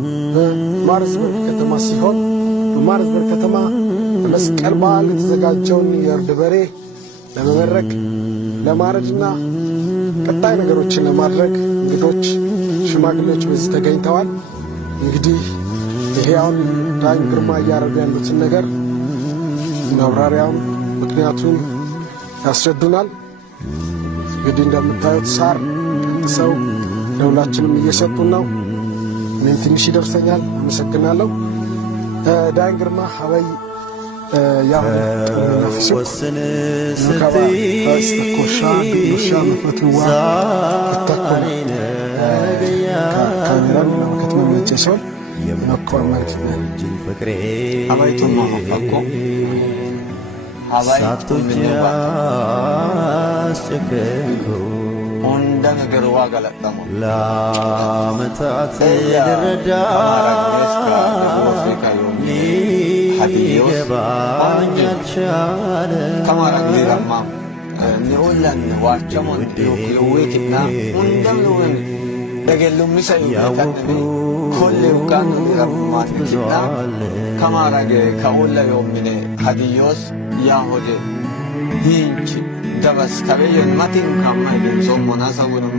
የሚገኘው በማርዝበርግ ከተማ ሲሆን በማርዝበርግ ከተማ ለመስቀል በዓል የተዘጋጀውን የእርድ በሬ ለመመረቅ ለማረድና ቀጣይ ነገሮችን ለማድረግ እንግዶች፣ ሽማግሌዎች በዚህ ተገኝተዋል። እንግዲህ ይሄ አሁን ዳኝ ግርማ እያረዱ ያሉትን ነገር ማብራሪያውን ምክንያቱም ያስረዱናል። እንግዲህ እንደምታዩት ሳር ሰው ለሁላችንም እየሰጡን ነው። እኔም ትንሽ ይደርሰኛል። አመሰግናለሁ። ዳኝ ግርማ ሀበይ ያው ወስን ስትይ ኮሻ ዱሻ መፈትዋ ተተኮነ ካሜራን ለማከተም መጨሰል የመቆር ማለት ነው። ፍቅሬ አባይቶ ማፈቆ አባይ ሳቶጃስከንኩ ወንዳ ነገር ዋጋ ለጣሙ ላመታት ደረዳ ይገባኛል ቻለ ከማራግሊራማ ነውላን ዋርቸሞን ለወይትና ወንደምነውን ደገሉ ምሳይ ያወቁ ኮሌው ካን ረማትና ከማራገ ከወላ የውምኔ ሀዲዮስ ያሆደ ይንች ደበስ ከበየን ማቲን ካማይደን ሶሞና ሰውንም